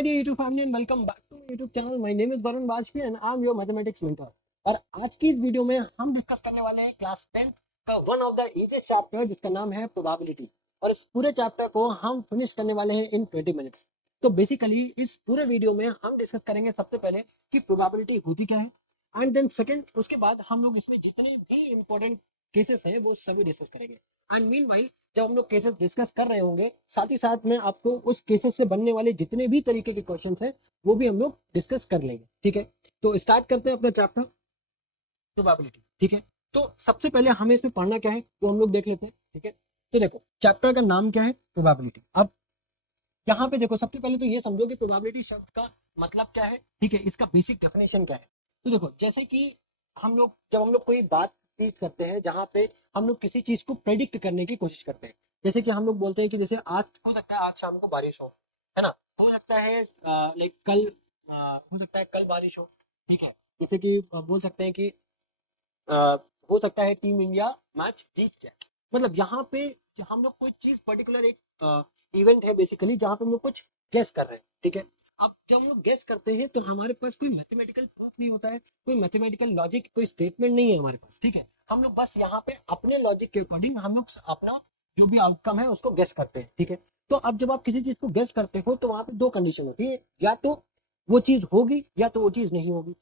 my dear YouTube family and welcome back to my YouTube channel. My name is Varun Bajpayee and I'm your mathematics mentor. और आज की इस video में हम discuss करने वाले हैं क्लास 10 का one of the easiest chapter जिसका नाम है प्रोबेबिलिटी। और इस पूरे चैप्टर को हम फिनिश करने वाले हैं इन 20 मिनट्स। तो बेसिकली इस पूरे वीडियो में हम डिस्कस करेंगे सबसे पहले कि प्रोबेबिलिटी होती क्या है, एंड देन सेकंड उसके बाद हम लोग इसमें जितने भी इंपॉर्टेंट केसेस हैं वो सभी डिस्कस करेंगे। एंड मीनवाइल जब हम लोग केसेस डिस्कस कर रहे होंगे साथ ही साथ में आपको उस केसेस से बनने वाले जितने भी तरीके के क्वेश्चंस हैं वो भी हम लोग डिस्कस कर लेंगे। ठीक है, तो स्टार्ट करते हैं अपना चैप्टर प्रोबेबिलिटी। ठीक है, तो सबसे पहले हमें इसमें पढ़ना क्या है वो हम लोग देख लेते हैं। ठीक है, तो देखो चैप्टर का नाम क्या है, प्रोबेबिलिटी। अब यहाँ पे देखो सबसे पहले तो ये समझो कि प्रोबेबिलिटी शब्द का मतलब क्या है। ठीक है, इसका बेसिक डेफिनेशन क्या है। तो देखो जैसे कि जब हम लोग कोई बात टीच करते हैं जहाँ पे हम लोग किसी चीज को प्रेडिक्ट करने की कोशिश करते हैं, जैसे कि हम लोग बोलते हैं कि जैसे आज हो सकता है आज शाम को बारिश हो, है ना, हो सकता है लाइक कल हो सकता है कल बारिश हो। ठीक है, जैसे कि बोल सकते हैं कि हो सकता है टीम इंडिया मैच जीत जाए। मतलब यहाँ पे हम लोग कोई चीज पर्टिकुलर एक इवेंट है बेसिकली जहाँ पे हम लोग कुछ गेस कर रहे हैं। ठीक है, अब जब हम लोग गेस करते हैं तो हमारे पास कोई मैथमेटिकल प्रूफ नहीं होता है, कोई मैथमेटिकल लॉजिक, कोई स्टेटमेंट नहीं है हमारे पास। ठीक है, हम लोग बस यहाँ पे अपने लॉजिक के अकॉर्डिंग हम लोग अपना जो भी आउटकम है उसको गेस करते हैं। ठीक है, तो अब जब आप किसी चीज को गेस करते हो तो वहां पे दो कंडीशन होती है, या तो वो चीज होगी या तो वो चीज नहीं होगी।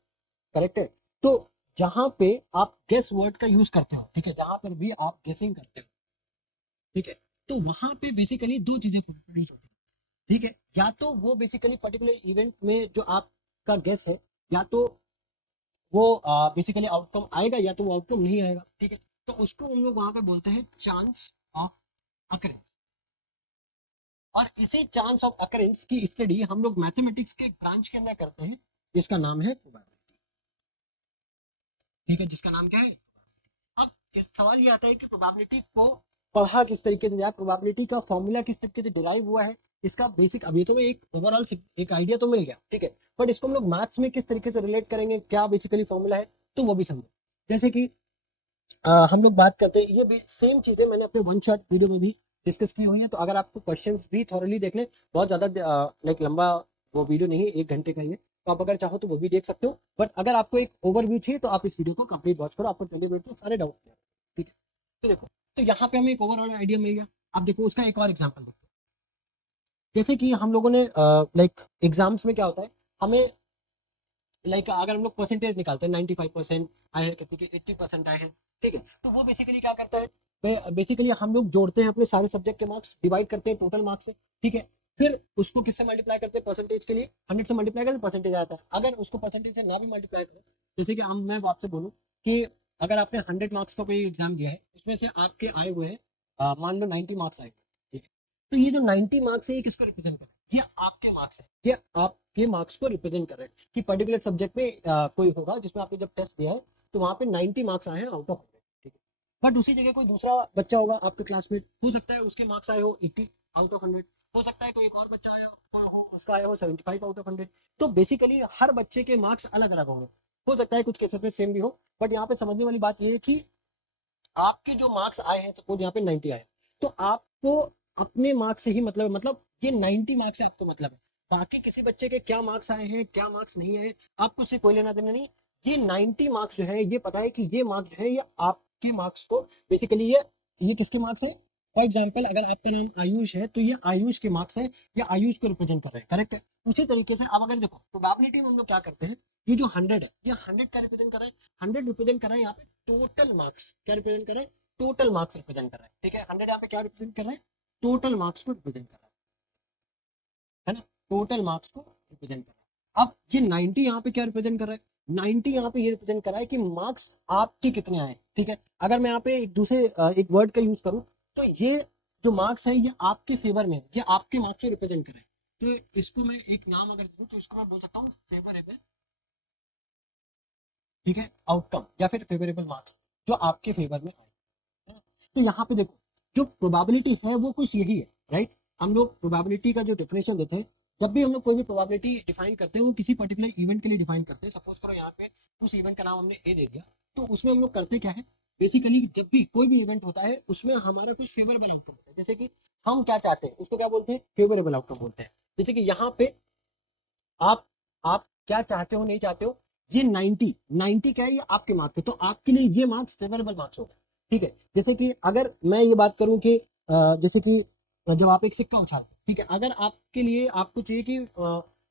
करेक्ट है, तो जहां पे आप गेस वर्ड का यूज करते हो, ठीक है, जहां पर भी आप गेसिंग करते हो, ठीक है, तो वहां पे बेसिकली दो चीजें प्रोड्यूस होती है। ठीक है, या तो वो बेसिकली पर्टिकुलर इवेंट में जो आपका गेस है या तो वो बेसिकली आउटकम आएगा या तो वो आउटकम नहीं आएगा। ठीक है, तो उसको हम लोग वहां पे बोलते हैं चांस ऑफ अकरेंस। और इसी चांस ऑफ अकरेंस की स्टडी हम लोग मैथमेटिक्स के एक ब्रांच के अंदर करते हैं जिसका नाम है प्रोबेबिलिटी। ठीक है, जिसका नाम क्या है। अब इस सवाल ये आता है कि प्रोबेबिलिटी को पढ़ा किस तरीके से जाए, प्रोबेबिलिटी का फॉर्मूला किस तरीके से डिराइव हुआ है, इसका बेसिक अभी तो एक ओवरऑल एक आइडिया तो मिल गया। ठीक है, बट इसको हम लोग मैथ्स में किस तरीके से रिलेट करेंगे, क्या बेसिकली फॉर्मूला है, तो वो भी समझो। जैसे कि हम लोग बात करते हैं, ये भी सेम चीजें मैंने अपने वन शॉट वीडियो में भी डिस्कस की हुई है। तो अगर आपको क्वेश्चंस भी थॉरली देख लें, बहुत ज्यादा लाइक लंबा वो वीडियो नहीं है, 1 घंटे का ही है, तो आप अगर चाहो तो वो भी देख सकते हो। बट अगर आपको एक ओवरव्यू चाहिए तो आप इस वीडियो को कंप्लीट वॉच करो, आपको 20 मिनट में सारे डाउट क्लियर। ठीक है, तो देखो तो यहाँ पे हमें एक ओवरऑल आइडिया मिल गया। अब देखो उसका एक और एग्जाम्पल देखो। जैसे कि हम लोगों ने लाइक एग्जाम्स में क्या होता है, हमें लाइक अगर हम लोग परसेंटेज निकालते हैं 95% आए हैं, किसी के 80% आए हैं। ठीक है, तो वो बेसिकली क्या करता है, बेसिकली हम लोग जोड़ते हैं अपने सारे सब्जेक्ट के मार्क्स, डिवाइड करते हैं टोटल मार्क्स से। ठीक है, फिर उसको किससे मल्टीप्लाई करते हैं, परसेंटेज के लिए 100 से मल्टीप्लाई करते परसेंटेज आता है। अगर उसको परसेंटेज से ना भी मल्टीप्लाई करो, जैसे कि हम मैं आपसे बोलूँ कि अगर आपने 100 मार्क्स का कोई एग्जाम दिया है उसमें से आपके आए हुए हैं मान लो 90 मार्क्स आए। ठीक है, तो ये जो 90 मार्क्स है ये किसको रिप्रेजेंट कर रहे हैं, ये आपके मार्क्स है, ये आपके मार्क्स को रिप्रेजेंट कर रहे हैं कि पर्टिकुलर सब्जेक्ट में कोई होगा जिसमें आपने जब टेस्ट दिया है तो वहां पे 90 मार्क्स आए हैं आउट ऑफ 100। ठीक है, बट उसी जगह कोई दूसरा बच्चा होगा आपके क्लासमेट, हो सकता है उसके मार्क्स आए हो 80 आउट ऑफ 100, हो सकता है कोई एक और बच्चा आया हो उसका आया हो 75 आउट ऑफ 100। तो बेसिकली हर बच्चे के मार्क्स अलग अलग होंगे, हो सकता है कुछ केसेस में सेम भी हो, बट यहाँ पे समझने वाली बात ये है कि आपके जो मार्क्स आए हैं, सपोज यहाँ पे 90 आए, तो आपको अपने मार्क्स से ही मतलब ये 90 मार्क्स है आपको मतलब है, बाकी किसी बच्चे के क्या मार्क्स आए हैं क्या मार्क्स नहीं आए आपको उससे कोई लेना देना नहीं। ये 90 मार्क्स जो है ये पता है कि ये मार्क्स जो है ये आपके मार्क्स को बेसिकली ये किसके मार्क्स है। फॉर एग्जाम्पल अगर आपका नाम आयुष है तो ये आयुष के मार्क्स है, ये आयुष को रिप्रेजेंट कर रहे हैं। करेक्ट है, उसी तरीके से अब अगर देखो प्रोबेबिलिटी में हम लोग क्या करते हैं, ये जो 100 है ये 100 का रिप्रेजेंट कर रहा है, 100 रिप्रेजेंट कर रहा है यहाँ पे टोटल मार्क्स, क्या रिप्रेजेंट कर रहा है, टोटल मार्क्स रिप्रेजेंट कर रहा है। ठीक है, 100 यहाँ पे क्या रिप्रेजेंट कर रहा है, टोटल मार्क्स को रिप्रेजेंट कर रहा है ना, टोटल मार्क्स को रिप्रेजेंट कर रहा है। अब ये 90 यहाँ पे क्या रिप्रेजेंट कर रहा है, 90 यहाँ पे ये रिप्रेजेंट कर रहा है कि मार्क्स आपके कितने आए। ठीक है, अगर मैं यहाँ पे एक दूसरे एक वर्ड का यूज करूँ तो ये जो मार्क्स है ये आपके फेवर में, ये आपके मार्क्स को रिप्रेजेंट कर रहा है। तो इसको मैं एक नाम अगर दूं तो इसको मैं बोल सकता हूँ फेवरेबल, ठीक है, आउटकम या फिर फेवरेबल मार्क्स जो आपके फेवर में आए। तो यहाँ पे देखो जो प्रोबेबिलिटी है वो कुछ यही है, राइट। हम लोग प्रोबेबिलिटी का जो डेफिनेशन देते हैं, जब भी हम लोग कोई भी प्रोबेबिलिटी डिफाइन करते हैं वो किसी पर्टिकुलर इवेंट के लिए डिफाइन करते हैं। सपोज करो यहाँ पे उस इवेंट का नाम हमने ए दे दिया, तो उसमें हम लोग करते क्या है, बेसिकली जब भी कोई भी इवेंट होता है उसमें हमारा कुछ फेवरेबल आउटकम होता है, जैसे कि हम क्या चाहते हैं उसको क्या बोलते हैं, फेवरेबल आउटकम बोलते हैं। जैसे कि यहाँ पे आप क्या चाहते हो नहीं चाहते हो, ये 90 क्या है, ये आपके मार्क्स पे, तो आपके लिए ये मार्क्स फेवरेबल मार्क्स होगा। ठीक है, जैसे कि अगर मैं ये बात करूं कि जैसे कि जब आप एक सिक्का उछालते हो, ठीक है, अगर आपके लिए आपको चाहिए कि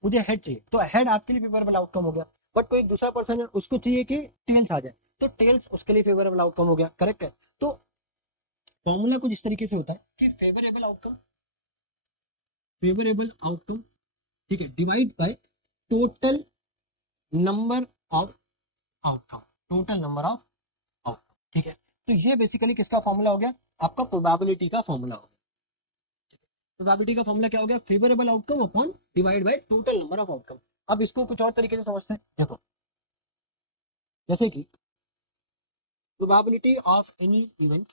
मुझे हेड चाहिए, तो हेड आपके लिए फेवरेबल आउटकम हो गया। बट कोई दूसरा पर्सन है, उसको चाहिए कि टेल्स आ जाए, तो टेल्स उसके लिए फेवरेबल आउटकम हो गया। करेक्ट है। तो फॉर्मूला कुछ इस तरीके से होता है कि फेवरेबल आउटकम, ठीक है, divide by total number of outcome, total number of outcome. ठीक है, तो ये बेसिकली किसका फॉर्मूला हो गया, आपका प्रोबेबिलिटी का फॉर्मूला हो गया। प्रोबेबिलिटी का फॉर्मूला क्या हो गया, favourable outcome upon divide by total number of outcome. अब इसको कुछ और तरीके से समझते हैं, देखो, जैसे कि probability of any event,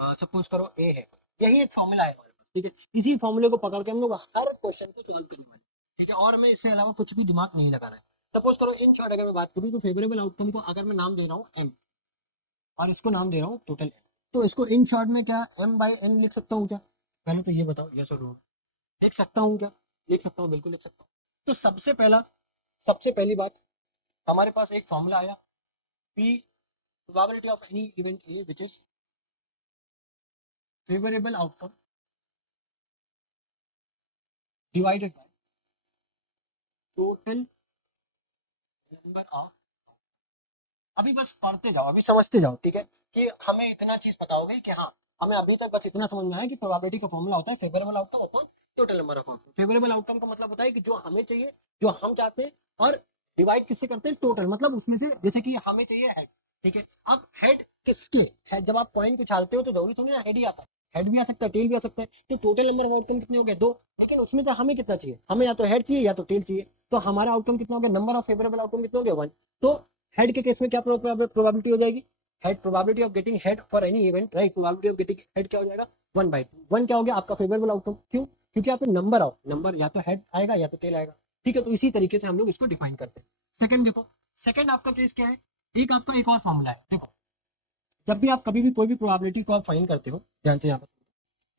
suppose करो ए है, यही एक फॉर्मूला है हमारे पास। ठीक है, इसी फॉर्मूले को पकड़ के हम लोग हर क्वेश्चन को सॉल्व करने वाले। ठीक है, और हमें इससे अलावा कुछ भी दिमाग नहीं लगाना है। सपोज करो इन शॉर्ट अगर मैं बात करूँ, तो फेवरेबल आउटकम को अगर मैं नाम दे रहा हूँ एम, और इसको नाम दे रहा हूँ टोटल एम, तो इसको इन शॉर्ट में क्या एम बाई एन लिख सकता हूँ क्या, पहले तो ये बताओ, यस और नो। लिख सकता हूँ क्या, लिख सकता हूँ, बिल्कुल लिख सकता हूँ। तो सबसे पहली बात, हमारे पास एक फॉर्मूला आया, P probability of any event A which is favourable outcome divided by total number of. अभी बस पढ़ते जाओ, अभी समझते जाओ, ठीक है, कि हमें इतना चीज पता हो गई कि हाँ, हमें अभी तक बस इतना समझ में आया कि प्रोबेबिलिटी का फॉर्मूला होता है favourable outcome upon total number of outcome. Favourable outcome का मतलब होता है कि जो हमें चाहिए, जो हम चाहते हैं, और डिवाइड किससे करते हैं, टोटल, मतलब उसमें से, जैसे कि हमें चाहिए हेड। ठीक है, अब हेड किसके है, जब आप कॉइन को उछालते हो तो जरूरी थोड़ी ना हेड ही आता है, हेड भी आ सकता है, टेल भी आ सकता है। तो टोटल नंबर ऑफ आउटकम कितने हो गए, 2, लेकिन उसमें से हमें कितना चाहिए, हमें या तो हेड चाहिए या तो टेल चाहिए। तो हमारा आउटकम कितना हो गया, नंबर ऑफ फेवरेबल आउटकम कितना हो गया, 1। तो हेड के केस में क्या प्रोबेबिलिटी हो जाएगी, head probability of getting head for any event, right, probability of getting head क्या हो जाएगा, 1/2। 1 क्या हो गया आपका फेवरेबल आउटकम, क्यों, क्योंकि आपके नंबर या तो हेड आएगा या तो टेल आएगा। ठीक है, तो इसी तरीके से हम लोग इसको डिफाइन करते हैं। सेकंड देखो, सेकंड आपका केस क्या है, एक आपका एक और फॉर्मूला है। देखो, जब भी आप कभी भी कोई भी प्रोबेबिलिटी को आप फाइन करते हो, ध्यान से यहाँ पर,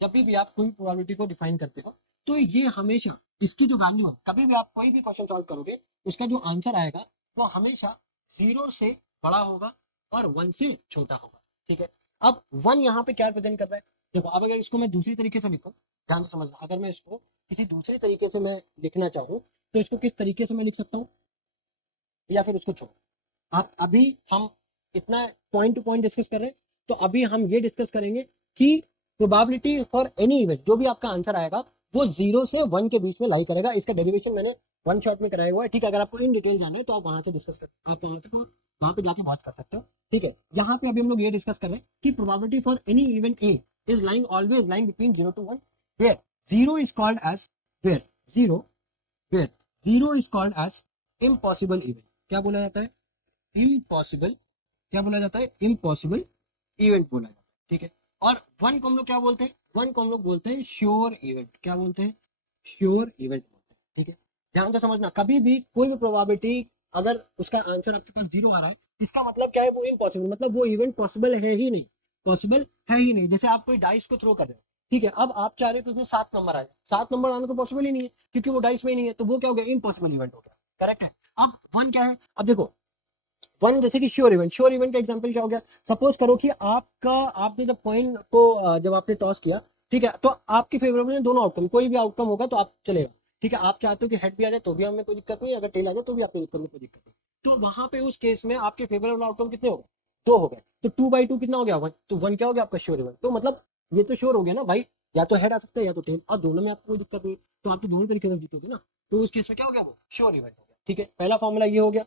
जब भी आप कोई प्रोबेबिलिटी को डिफाइन करते हो, तो ये हमेशा इसकी जो वैल्यू है, कभी भी आप कोई भी क्वेश्चन सॉल्व करोगे, उसका जो आंसर आएगा वो हमेशा 0 से बड़ा होगा और 1 से छोटा होगा। ठीक है, अब 1 यहाँ पे क्या रिप्रेजेंट कर रहा है, देखो, अब अगर इसको मैं दूसरी तरीके से लिखूं, ध्यान से समझना, अगर मैं इसको किसी दूसरे तरीके से मैं लिखना चाहूँ, तो इसको किस तरीके से मैं लिख सकता हूँ, या फिर उसको छोड़, आप अभी हम इतना पॉइंट टू पॉइंट डिस्कस कर रहे हैं, तो अभी हम ये डिस्कस करेंगे कि प्रोबेबिलिटी फॉर एनी इवेंट, जो भी आपका आंसर आएगा वो 0 से 1 के बीच में लाई करेगा। इसका डेरिवेशन मैंने वन शॉट में कराया हुआ है। ठीक है, अगर आपको इन डिटेल जाना है तो आप वहां से डिस्कस कर, आप वहां पे जाके बात कर सकते हो। ठीक है, यहाँ पे अभी हम लोग ये डिस्कस कर रहे हैं कि probability for any event A is lying always lying between 0 to 1, where 0 is called as, where 0 where 0 is called as impossible event. क्या बोला जाता है, इम्पॉसिबल, क्या बोला जाता है, इम्पॉसिबल इवेंट बोला जाता है। ठीक है, और 1 को हम लोग क्या बोलते हैं, 1 को हम लोग बोलते हैं श्योर इवेंट। क्या बोलते हैं, श्योर इवेंट बोलते हैं। ठीक है, ध्यान से समझना, कभी भी कोई भी प्रोबेबिलिटी अगर उसका आंसर आपके पास 0 आ रहा है, इसका मतलब क्या है, वो इम्पॉसिबल, मतलब वो इवेंट पॉसिबल है ही नहीं, पॉसिबल है ही नहीं। जैसे आप कोई डाइस को थ्रो कर रहे हो, ठीक है, अब आप चाह रहे हो कि उसमें 7 नंबर आए, 7 नंबर आना तो पॉसिबल ही नहीं है, क्योंकि वो डाइस में ही नहीं है, तो वो क्या हो गया, इम्पॉसिबल इवेंट हो गया। करेक्ट है। अब 1 क्या है, अब देखो 1 जैसे कि श्योर इवेंट का एग्जांपल क्या हो गया, सपोज करो कि आपने जब कॉइन को जब आपने टॉस किया, ठीक है, तो आपकी फेवरेबल है दोनों आउटकम, कोई भी आउटकम होगा तो आप चलेगा। ठीक है, आप चाहते हो कि हेड भी आ जाए तो भी हमें कोई दिक्कत नहीं, अगर टेल आ जाए तो भी आपको दिक्कत नहीं, कोई दिक्कत नहीं। तो वहां पे उस केस में आपके फेवरेबल आउटकम कितने हो गए, 2 हो गए, तो 2/2 कितना हो गया, 1, तो 1 क्या हो गया आपका श्योर इवेंट। तो मतलब ये तो श्योर हो गया ना भाई, या तो हेड आ सकता है या तो टेल, और दोनों में आपको कोई दिक्कत नहीं, तो आप तो दोनों तरीके से जीतोगे ना। तो उस केस में क्या हो गया, वो श्योर इवेंट हो गया। ठीक है, पहला फॉर्मूला ये हो गया।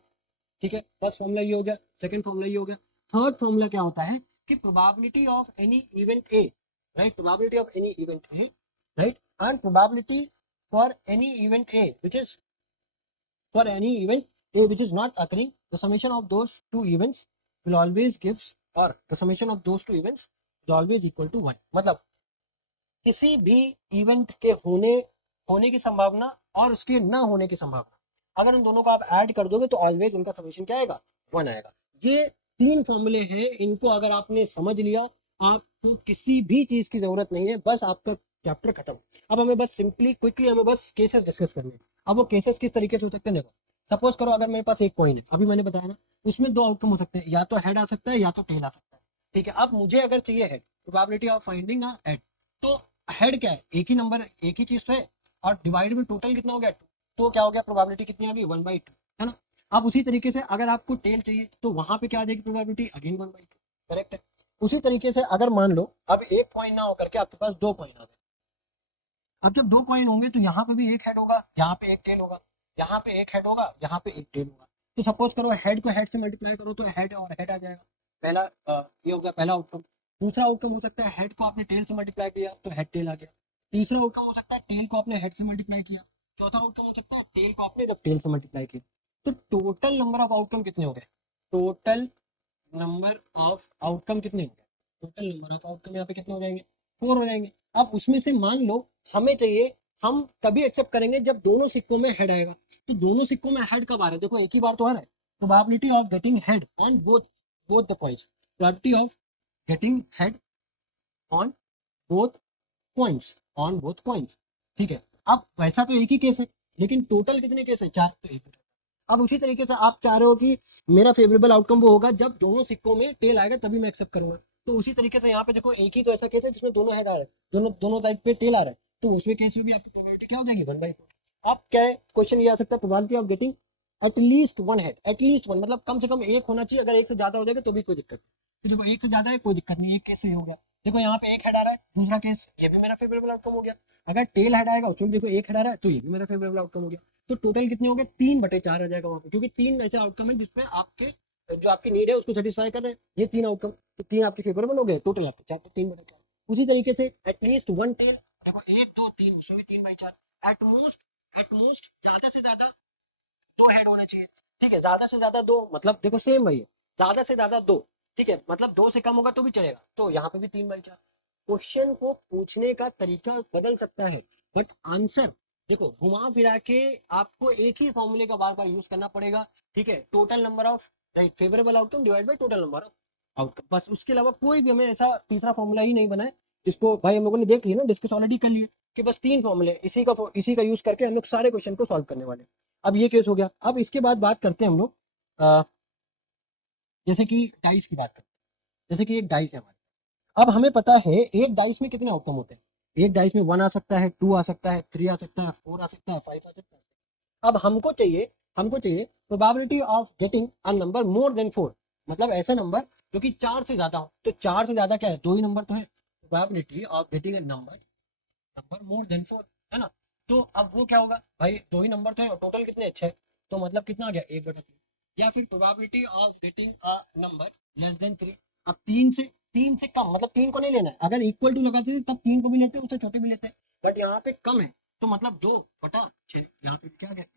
ठीक है, फर्स्ट फॉर्मूला ये हो गया, सेकंड फॉर्मूला ये हो गया। थर्ड फॉर्मूला क्या होता है कि probability of any event A, right, probability of any event A, right, and probability for any event A which is for any event A which is not occurring, the summation of those two events will always gives, और the summation of those two events is always equal to 1। मतलब किसी भी event के होने की संभावना और उसके ना होने की संभावना, अगर उन दोनों को आप ऐड कर दोगे तो ऑलवेज उनका समेशन क्या आएगा, 1 आएगा। ये 3 फॉर्मूले हैं, इनको अगर आपने समझ लिया, आपको किसी भी चीज की जरूरत नहीं है, बस आपका चैप्टर खत्म। अब हमें बस सिंपली क्विकली हमें बस केसेस डिस्कस करने हैं। अब वो केसेस किस तरीके से हो सकते हैं, देखो सपोज करो अगर मेरे पास एक कॉइन है, अभी मैंने बताया ना, उसमें दो आउटकम हो सकते हैं, या तो हेड आ सकता है या तो टेल आ सकता है। ठीक है, अब मुझे अगर चाहिए head, probability of finding a head, तो हेड क्या है, एक ही नंबर एक ही चीज तो है, और डिवाइड में टोटल कितना हो गया, तो क्या हो गया, प्रोबेबिलिटी कितनी आ गई, 1/2, है ना। अब उसी तरीके से अगर आपको टेल चाहिए तो वहां पे क्या आ जाएगी प्रोबेबिलिटी, अगेन 1/2, करेक्ट है। उसी तरीके से अगर मान लो अब एक कॉइन ना होकर के आपके पास दो कॉइन आ गए, अब जब दो कॉइन होंगे तो यहाँ पे भी एक हेड होगा, यहाँ पे एक टेल होगा, यहाँ पे एक हेड होगा, यहाँ पे एक टेल होगा। तो सपोज करो हेड को हेड से मल्टीप्लाई करो तो हेड और हेड आ जाएगा, पहला ये हो गया पहला आउटकम। दूसरा आउटकम हो सकता है हेड को आपने टेल से मल्टीप्लाई किया तो हेड टेल आ गया। तीसरा आउटकम हो सकता है टेल को आपने हेड से मल्टीप्लाई किया। चौथा आउटकम हो सकता है टेल को आपने जब टेल से मल्टीप्लाई किया। तो टोटल नंबर ऑफ आउटकम कितने हो गए, टोटल नंबर ऑफ आउटकम कितने हो गए, टोटल नंबर ऑफ आउटकम यहाँ पे कितने हो जाएंगे, 4 हो जाएंगे। अब उसमें से मान लो हमें चाहिए, हम तभी एक्सेप्ट करेंगे जब दोनों सिक्कों में हेड आएगा। तो दोनों सिक्कों में हेड कब आ रहा है, देखो एक ही बार तो आ रहा है, probability of getting head on both both the points, probability of getting head on both points, on both points. ठीक है, अब वैसा तो एक ही केस है, लेकिन टोटल कितने केस है, 4, तो एक। अब उसी तरीके से आप चाह रहे हो कि मेरा फेवरेबल आउटकम वो होगा जब दोनों सिक्कों में टेल आएगा तभी मैं एक्सेप्ट करूंगा। तो उसी तरीके से यहाँ पे देखो एक ही तो ऐसा केस है जिसमें दोनों हेड आ रहे हैं, दोनों दोनों साइड पे टेल आ रहा है, तो उसमें केस में भी आपकी प्रोबेबिलिटी क्या हो जाएगी, 1/4। अब क्या है क्वेश्चन ये आ सकता है, probability of getting at least one head, at least one मतलब कम से कम एक होना चाहिए, अगर एक से ज्यादा हो जाएगा तो भी कोई दिक्कत नहीं। तो देखो एक से ज्यादा है कोई दिक्कत नहीं, एक केस से हो गया। देखो यहाँ पे एक हेड आ रहा है, दूसरा केस ये भी मेरा फेवरेबल आउटकम हो गया। अगर टेल हेड आएगा उसमें देखो एक हेड आ रहा है तो ये भी मेरा फेवरेबल आउटकम हो गया। तो टोटल कितने हो गए, 3/4 आ जाएगा वहाँ पे, क्योंकि तीन ऐसे आउटकम है जिसमें आपके जो आपकी नीड है उसको सेटिस्फाई कर रहे हैं, ये तीन आउटकम, तो तीन आपके फेवरेबल हो गए, टोटल आपके 4, तो 3/4। उसी तरीके से एटलीस्ट वन टेल, देखो 1 2 3 उसमें भी 3/4। एटमोस्ट ज्यादा से ज्यादा दो हेड होने चाहिए। ठीक है, ज्यादा से ज्यादा दो मतलब देखो सेम वही है, ज्यादा से ज्यादा दो। ठीक है, मतलब दो से कम होगा तो भी चलेगा, तो यहाँ पे भी 3/4। क्वेश्चन को पूछने का तरीका बदल सकता है, बट आंसर देखो घुमा फिरा के आपको एक ही फॉर्मूले का बार बार यूज करना पड़ेगा। ठीक है, total number of favourable outcome divide by total number of outcome, बस उसके अलावा कोई भी हमें ऐसा तीसरा फॉर्मूला ही नहीं बना है। इसको भाई हम लोगों ने देख लिया ना, डिस्कस ऑलरेडी कर लिए कि बस तीन फॉर्मूले इसी का यूज करके हम लोग सारे क्वेश्चन को सॉल्व करने वाले हैं। अब ये केस हो गया। अब इसके बाद बात करते हैं हम लोग जैसे कि डाइस की बात करते हैं। जैसे कि एक डाइस है हमारे, अब हमें पता है एक डाइस में कितने आउटकम होते हैं, एक डाइस में 1 आ सकता है, 2 आ सकता है, 3 आ सकता है, 4 आ सकता है, 5 आ सकता है। अब हमको चाहिए probability of getting a number more than 4, मतलब ऐसा नंबर जो कि 4 से ज्यादा हो। तो 4 से ज्यादा क्या है, दो ही नंबर तो है, probability of getting a number number more than 4, है ना। तो अब वो क्या होगा भाई, दो ही नंबर थे और टोटल कितने, 6, तो मतलब कितना आ गया, 1/3। या फिर probability of getting a number less than 3। अब तीन से कम, मतलब तीन को नहीं लेना है, अगर इक्वल टू लगाते थे तब तीन को भी लेते, उससे छोटे भी लेते हैं, बट यहाँ पे कम है तो मतलब 2/6, यहाँ पे क्या कहते हैं,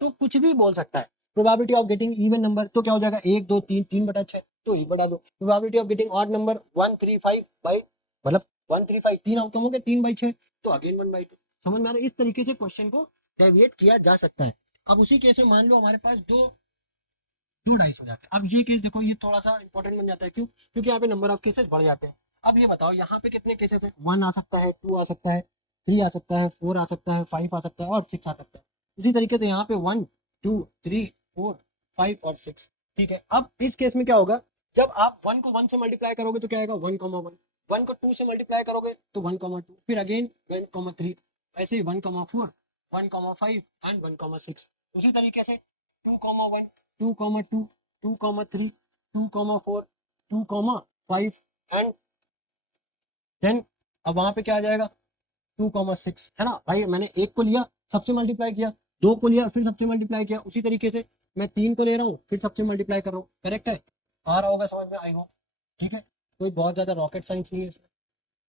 तो कुछ भी बोल सकता है। Probability of getting even number तो क्या हो जाएगा, 1 2 3, 3/6, तो 1/2। Probability of getting odd number 1 3 5 by, मतलब 1 3 5 तीन आउटकम हो गए, 3/6, तो अगेन 1/2। समझ में आ रहा है, इस तरीके से क्वेश्चन को डेविएट किया जा सकता है। अब उसी केस में मान लो हमारे पास दो दो डाइस हो जाते हैं। अब ये केस देखो, ये थोड़ा सा इंपॉर्टेंट बन जाता है, क्यों, क्योंकि यहाँ पे नंबर ऑफ केसेस बढ़ जाते हैं। अब ये बताओ यहाँ पे कितने केसेस है, 1 आ सकता है, 2 आ सकता है, 3 आ सकता है, 4 आ सकता है, 5 आ सकता है और 6 आ सकता है। उसी तरीके से यहाँ पे 1 2 3 4 5 और 6। ठीक है, अब इस केस में क्या होगा, जब आप 1 को 1 से मल्टीप्लाई करोगे तो क्या आएगा, 1,1। 1 को 2 से मल्टीप्लाई करोगे तो 1,2, फिर अगेन 1,3, ऐसे ही 1,4 1,5 एंड 1,6। उसी तरीके से 2,1 2,2 2,3 2,4 2,5 एंड देन अब वहां पे क्या आ जाएगा, 2,6, है ना भाई। मैंने एक को लिया सबसे मल्टीप्लाई किया, दो को लिया फिर सबसे मल्टीप्लाई किया, उसी तरीके से मैं तीन को ले रहा हूँ फिर सबसे मल्टीप्लाई कर रहा हूँ। करेक्ट है, आ रहा होगा समझ में, आई होप। ठीक है, कोई बहुत ज्यादा रॉकेट साइंस नहीं है इसमें,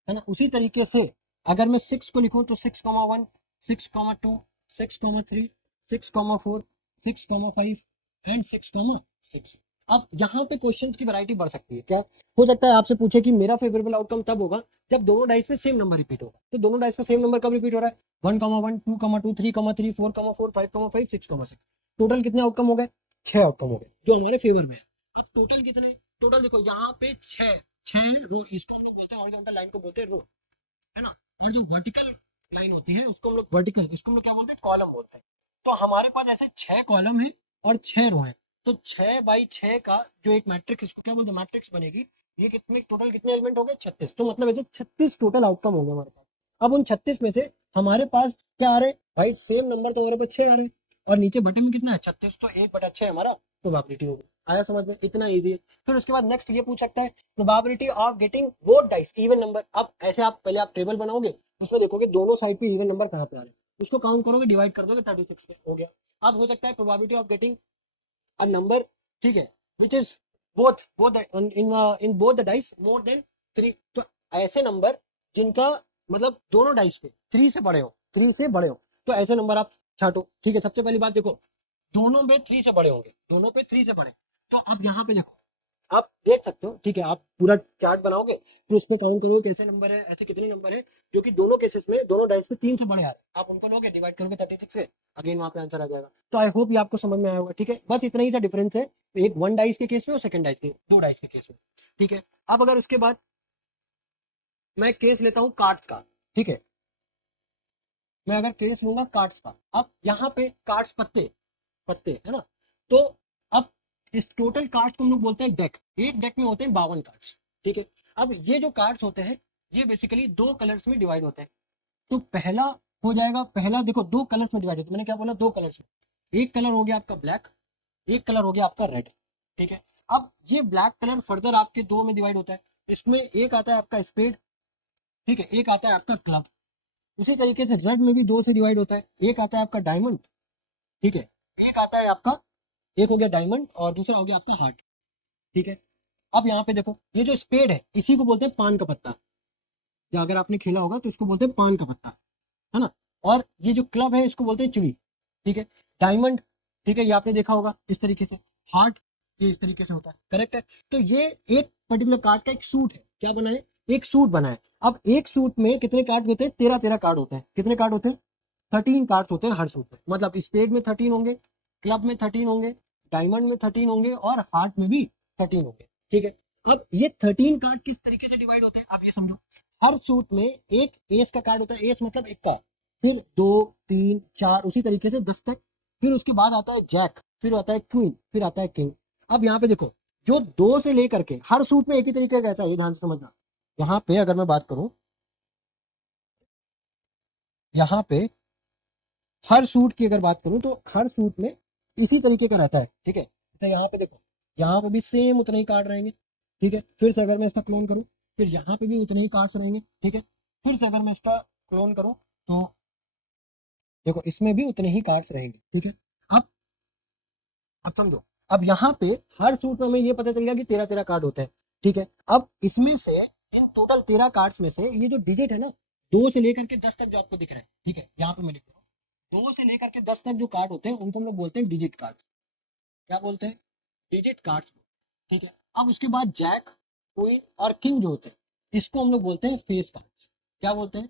है ना। उसी तरीके से अगर मैं 6 को लिखूं तो 6,1 6,2 6,3 6,4 6,5 एंड 6,6। अब यहाँ पे क्वेश्चंस की वैरायटी बढ़ सकती है। क्या हो सकता है आपसे पूछे कि मेरा फेवरेबल आउटकम तब होगा जब दोनों डाइस में सेम नंबर रिपीट होगा। तो दोनों डाइस में सेम नंबर कब रिपीट हो रहा है, 1,1 2,2 3,3 4,4 5,5 6,6। टोटल कितने आउटकम हो गए, 6 आउटकम हो गए जो हमारे फेवर में है। अब टोटल कितने, टोटल देखो यहाँ पे 6 रो, इसको हम लोग बोलते हैं हॉरिजॉन्टल लाइन को बोलते हैं रो, है ना। और जो वर्टिकल लाइन होती है उसको हम लोग वर्टिकल, इसको हम लोग क्या बोलते हैं, कॉलम बोलते हैं। तो हमारे पास ऐसे 6 कॉलम है और 6 रो है। तो 6 बाई 6 का जो एक मैट्रिक्स, इसको क्या बोलते हैं, मैट्रिक्स बनेगी। ये कितने टोटल कितने एलिमेंट हो गए, 36। तो मतलब ऐसे 36 टोटल आउटकम होंगे हमारे पास। अब उन 36 में से हमारे पास क्या आ रहे हैं भाई, सेम नंबर तो हमारे पास 6 आ रहे हैं, और नीचे बटे में कितना है 36, तो 1/6 हमारा प्रोबेबिलिटी होगी। आया समझ में, इतना ईजी है। फिर उसके बाद नेक्स्ट ये पूछ सकता है probability of getting both dice even number. अब ऐसे आप पहले आप टेबल बनाओगे, उसमें देखोगे दोनों साइड पे इवन नंबर कहाँ पे आ रहे हैं, उसको काउंट करोगे, डिवाइड कर दोगे 36 पे, हो गया। अब हो सकता है probability of getting a number, ठीक है, which is both both in both the dice more than 3। तो ऐसे नंबर जिनका मतलब दोनों डाइस पे 3 से बड़े हो, 3 से बड़े हो, तो ऐसे नंबर आप छांटो। ठीक है, सबसे पहली बात देखो, दोनों में 3 से बड़े होंगे, दोनों पे 3 से बड़े। तो अब यहाँ पे देखो, आप देख सकते हो, ठीक है, आप पूरा चार्ट बनाओगे, फिर उसमें काउंट करोगे कैसे नंबर है, ऐसे कितने नंबर है जो कि दोनों केसेस में दोनों डाइस पे 3 से बड़े आ रहे हैं। आप उनको लोगे, डिवाइड करोगे 36 से, अगेन वहां पे आंसर आ जाएगा। तो आई होप ये आपको समझ में आया होगा। ठीक है, बस इतना ही सा डिफरेंस है, एक 1 डाइस के केस में और सेकंड डाइस के, 2 डाइस के केस में। ठीक है, अब अगर उसके बाद मैं केस लेता हूँ कार्ड्स का, ठीक है, मैं अगर केस लूंगा कार्ड्स का, अब यहाँ पे कार्ड्स पत्ते पत्ते है ना, तो अब इस टोटल कार्ड्स को हम लोग बोलते हैं डेक। एक डेक में होते हैं 52 कार्ड्स। ठीक है, अब ये जो कार्ड्स होते हैं ये बेसिकली 2 कलर्स में डिवाइड होते हैं। तो पहला हो जाएगा, पहला देखो 2 कलर्स में डिवाइड होते हैं, मैंने क्या बोला, 2 कलर्स में। एक कलर हो गया आपका ब्लैक, एक कलर हो गया आपका रेड। ठीक है, अब ये ब्लैक कलर फर्दर आपके 2 में डिवाइड होता है। इसमें एक आता है आपका स्पेड, ठीक है, एक आता है आपका क्लब। उसी तरीके से रेड में भी 2 से डिवाइड होता है, एक आता है आपका डायमंड, ठीक है, एक आता है आपका, एक हो गया डायमंड और दूसरा हो गया आपका हार्ट। ठीक है, अब यहाँ पे देखो, ये जो स्पेड है इसी को बोलते हैं पान का पत्ता, या अगर आपने खेला होगा तो इसको बोलते हैं पान का पत्ता, है ना। और ये जो क्लब है इसको बोलते हैं चिड़ी। ठीक है, डायमंड, ठीक है, ये आपने देखा होगा इस तरीके से। हार्ट ये इस तरीके से होता है, करेक्ट है। तो ये एक पर्टिकुलर कार्ड का एक सूट है, क्या बना है, एक सूट बना है। अब एक सूट में कितने कार्ड होते हैं, 13 कार्ड होते हैं। कितने कार्ड होते हैं, 13 कार्ड्स होते हैं हर सूट में। मतलब स्पेड में 13 होंगे, क्लब में 13 होंगे, डायमंड में 13 होंगे और हार्ट में भी 13 होंगे। ठीक है, अब ये 13 कार्ड किस तरीके से डिवाइड होते हैं आप ये समझो। हर सूट में एक एस का कार्ड होता है, एस मतलब इक्का, फिर 2 3 4 उसी तरीके से 10 तक। फिर उसके बाद आता है जैक, फिर आता है क्वीन, फिर आता है किंग। अब यहाँ पे देखो, जो 2 से लेकर के हर सूट में एक ही तरीके का रहता है, ये ध्यान से समझना। यहाँ पे अगर मैं बात करूं, यहाँ पे हर सूट की अगर बात करूं तो हर सूट में इसी तरीके का रहता है। ठीक है, तो यहाँ पे देखो, यहाँ पे भी सेम उतने ही कार्ड रहेंगे। ठीक है, फिर से अगर मैं इसका क्लोन करूं, फिर यहाँ पे भी उतने ही कार्ड्स रहेंगे। ठीक है, फिर से अगर मैं इसका क्लोन करूं तो देखो इसमें भी उतने ही कार्ड्स रहेंगे। ठीक है, अब अब समझो, अब यहाँ पे हर सूट में हमें ये पता चल गया कि 13 कार्ड होते हैं। ठीक है, अब इसमें से इन टोटल 13 कार्ड्स में से ये जो डिजिट है ना, 2 से लेकर के 10 तक जो आपको दिख रहा है, ठीक है, यहाँ पे मैं लिख रहा हूँ, 2 से लेकर के 10 तक जो कार्ड होते हैं उनको हम लोग बोलते हैं डिजिट कार्ड। क्या बोलते हैं, डिजिट कार्ड्स। ठीक है, अब उसके बाद जैक, क्वीन और किंग जो होते हैं इसको हम लोग बोलते हैं फेस कार्ड्स। क्या बोलते हैं,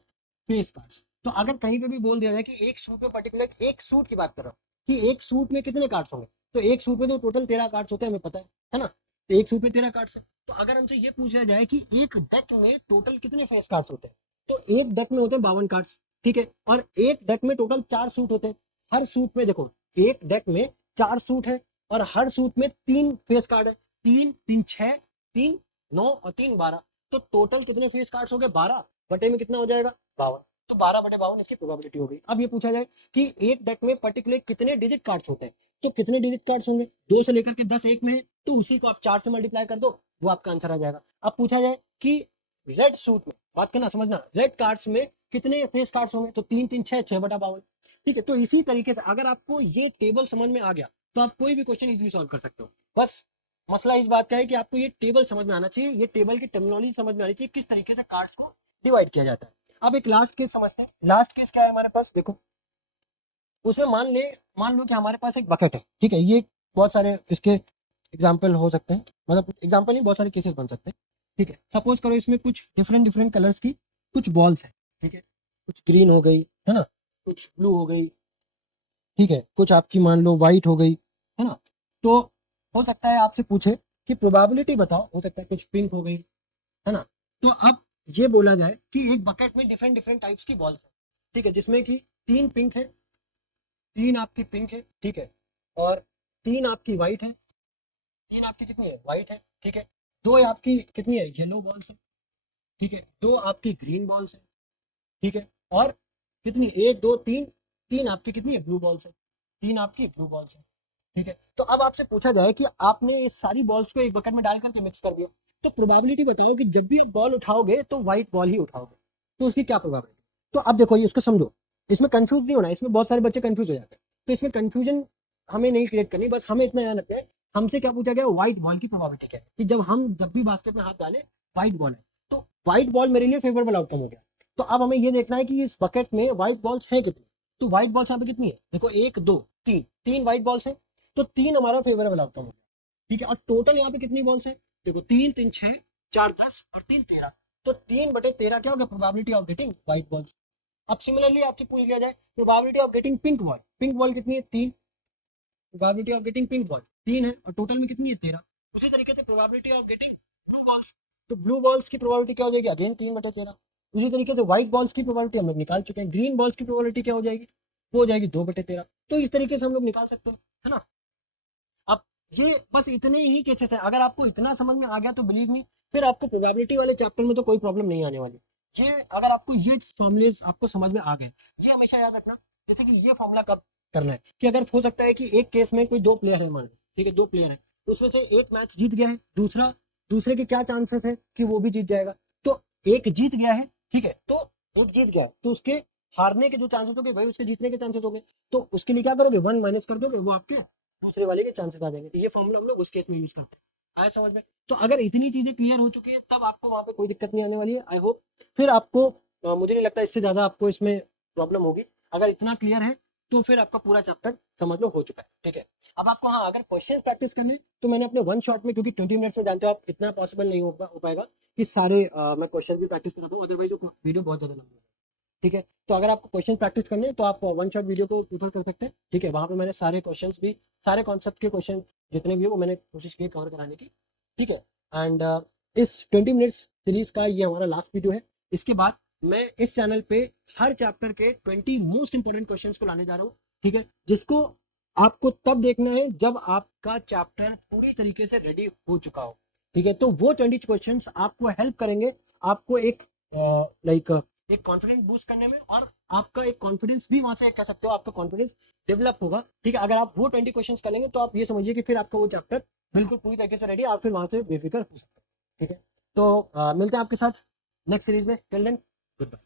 फेस कार्ड्स। तो अगर कहीं पे भी बोल दिया जाए कि एक सूट में पर्टिकुलर, एक सूट की बात कर रहा हूँ कि एक सूट में कितने कार्ड्स होंगे, तो एक सूट में तो टोटल 13 कार्ड्स होते हैं, हमें पता है ना। तो एक सूट में 13 कार्ड्स है। तो अगर हमसे ये पूछा जाए कि एक डेक में टोटल कितने फेस कार्ड्स होते हैं, तो एक डेक में होते हैं 52 कार्ड्स। ठीक है, और एक डेक में टोटल 4 सूट होते हैं। हर सूट में देखो, एक डेक में 4 सूट है और हर सूट में 3 फेस कार्ड है। 3 3 6, 3 9 और 3 12। तो टोटल कितने फेस कार्ड्स हो गए, 12 बटे में कितना हो जाएगा, 52। तो 12/52 इसकी प्रोबेबिलिटी हो गई। अब ये पूछा जाए कि एक डेक में पर्टिकुलर कितने डिजिट कार्ड्स होते हैं, तो कितने डिजिट कार्ड्स होंगे, 2 से लेकर के 10 एक में है, तो उसी को आप 4 से मल्टीप्लाई कर दो, वो आपका आंसर आ जाएगा। अब पूछा जाए कि रेड सूट में, बात करना समझना, रेड कार्ड्स में कितने फेस कार्ड्स होंगे, तो 3 3 6 6/52। ठीक है, तो इसी तरीके से अगर आपको ये टेबल समझ में आ गया तो आप कोई भी क्वेश्चन इजीली सॉल्व कर सकते हो। बस मसला इस बात का है कि आपको ये टेबल समझ में आना चाहिए, ये टेबल की टर्मिनोलॉजी समझ में आनी चाहिए, किस तरीके से कार्ड्स को डिवाइड किया जाता है। अब एक लास्ट केस समझते हैं। लास्ट केस क्या है हमारे पास, देखो उसमें मान लो कि हमारे पास एक बकेट है। ठीक है, ये बहुत सारे इसके एग्जाम्पल हो सकते हैं, मतलब एग्जाम्पल नहीं, बहुत सारे केसेस बन सकते हैं। ठीक है, सपोज करो इसमें कुछ डिफरेंट डिफरेंट कलर्स की कुछ बॉल्स है। ठीक है, कुछ ग्रीन हो गई, है ना, कुछ ब्लू हो गई, ठीक है, कुछ आपकी मान लो व्हाइट हो गई, है ना। तो हो सकता है आपसे पूछे कि प्रोबेबिलिटी बताओ, हो सकता है कुछ पिंक हो गई, है ना। तो अब ये बोला जाए कि एक बकेट में डिफरेंट डिफरेंट टाइप्स की बॉल्स है, ठीक है, जिसमें कि 3 पिंक है, 3 आपकी पिंक है, ठीक है, और 3 आपकी वाइट है, 3 आपकी कितनी है, वाइट है, ठीक है, 2 आपकी कितनी है, येलो बॉल्स है, ठीक है, 2 आपकी ग्रीन बॉल्स है, ठीक है, और कितनी, 1 2 3, 3 आपकी कितनी है, ब्लू बॉल्स है, 3 आपकी ब्लू बॉल्स है, ठीक है। तो अब आपसे पूछा जाए कि आपने इस सारी बॉल्स को एक बकेट में डाल करके मिक्स कर दिया, तो प्रोबेबिलिटी बताओ कि जब भी आप बॉल उठाओगे तो व्हाइट बॉल ही उठाओगे, तो उसकी क्या प्रोबेबिलिटी। तो अब देखो ये, इसको समझो, इसमें कंफ्यूज नहीं होना, इसमें बहुत सारे बच्चे कंफ्यूज हो जाते हैं, तो इसमें कंफ्यूजन हमें नहीं क्रिएट करनी, बस हमें इतना याद रखना है, हमसे क्या पूछा गया, व्हाइट बॉल की प्रोबेबिलिटी क्या है, कि जब भी बास्केट में हाथ डालें व्हाइट बॉल है, तो व्हाइट बॉल मेरे लिए फेवरेबल आउटकम हो गया। तो अब हमें ये देखना है कि इस बकेट में व्हाइट बॉल्स है कितनी, तो व्हाइट बॉल्स यहाँ पे कितनी है, देखो 1 2 3, 3 व्हाइट बॉल्स है, तो 3 हमारा फेवरेबल आउटकम हो गया, ठीक है। और टोटल यहाँ पे कितनी बॉल्स है, देखो 3 3 6 4 10 और 3 13, तो 3/13 क्या हो गया, probability of getting white balls. अब सिमिलरली आपसे पूछ लिया जाए probability of getting pink ball, pink ball कितनी है, 3, probability of getting pink ball 3 है, और टोटल में कितनी है, 13। उसी तरीके से probability of getting blue balls, तो ब्लू बॉल्स की प्रोबेबिलिटी क्या हो जाएगी, अगेन 3/13। उसी तरीके से व्हाइट बॉल्स की प्रोबेबिलिटी हम लोग निकाल चुके हैं, ग्रीन बॉल्स की प्रोबेबिलिटी क्या हो जाएगी, वो हो जाएगी 2/13। तो इस तरीके से हम लोग निकाल सकते हैं, है ना। अब ये बस इतने ही केसेस है, अगर आपको इतना समझ में आ गया तो बिलीव मी, फिर आपको प्रोबेबिलिटी वाले चैप्टर में तो कोई प्रॉब्लम नहीं आने वाली। ये अगर आपको ये फॉर्मूलेस आपको समझ में आ गए, ये हमेशा याद रखना, जैसे कि ये फॉर्मूला कब करना है, कि अगर हो सकता है कि एक केस में कोई 2 प्लेयर है, मान लो, ठीक है, 2 प्लेयर है, उसमें से एक मैच जीत गया है, दूसरे के क्या चांसेस है कि वो भी जीत जाएगा, तो एक जीत गया है, ठीक है, तो एक जीत गया है, तो उसके हारने के जो चांसेस हो गए वही उसके जीतने के चांसेस हो गए, तो उसके लिए क्या करोगे, 1 माइनस कर दोगे, वो आपके दूसरे वाले के चांसेस आ जाएंगे। तो ये फॉर्मूला हम लोग उस केस में यूज करते हैं, आया समझ में। तो अगर इतनी चीजें क्लियर हो चुकी है तब आपको वहां पे कोई दिक्कत नहीं आने वाली है, आई होप। फिर आपको मुझे नहीं लगता इससे ज्यादा आपको इसमें प्रॉब्लम होगी, अगर इतना क्लियर है तो फिर आपका पूरा चैप्टर समझ लो हो चुका है, ठीक है। अब आपको हाँ अगर क्वेश्चन प्रैक्टिस करने, तो मैंने अपने 1 शॉट में, क्योंकि 20 मिनट्स में जानते हो आप इतना पॉसिबल नहीं हो पाएगा कि सारे मैं क्वेश्चन भी प्रैक्टिस करा दूँ, अदरवाइज वीडियो बहुत ज्यादा लंबी है, ठीक है। तो अगर आपको क्वेश्चन प्रैक्टिस करने हैं तो आप 1 शॉट वीडियो को प्रीफर कर सकते हैं, ठीक है। वहां पे मैंने सारे क्वेश्चंस भी, सारे कॉन्सेप्ट के क्वेश्चन जितने भी हो वो मैंने कोशिश की कवर कराने की, ठीक है। एंड इस 20 मिनट्स सीरीज का ये हमारा लास्ट वीडियो है। इसके बाद मैं इस चैनल पे हर चैप्टर के 20 मोस्ट इंपोर्टेंट क्वेश्चंस को लाने जा रहा हूँ, ठीक है, जिसको आपको तब देखना है जब आपका चैप्टर पूरी तरीके से रेडी हो चुका हो, ठीक है। तो वो 20 क्वेश्चंस आपको हेल्प करेंगे, आपको एक एक कॉन्फिडेंस बूस्ट करने में, और आपका एक कॉन्फिडेंस भी वहां से कह सकते हो आपका कॉन्फिडेंस डेवलप होगा, ठीक है। अगर आप वो 20 क्वेश्चंस कर लेंगे तो आप ये समझिए कि फिर आपका वो चैप्टर बिल्कुल पूरी तरीके से रेडी, आप फिर वहां से बेफिक्र हो सकते हैं, ठीक है। तो मिलते हैं आपके साथ नेक्स्ट सीरीज में, टिल देन गुड बाय।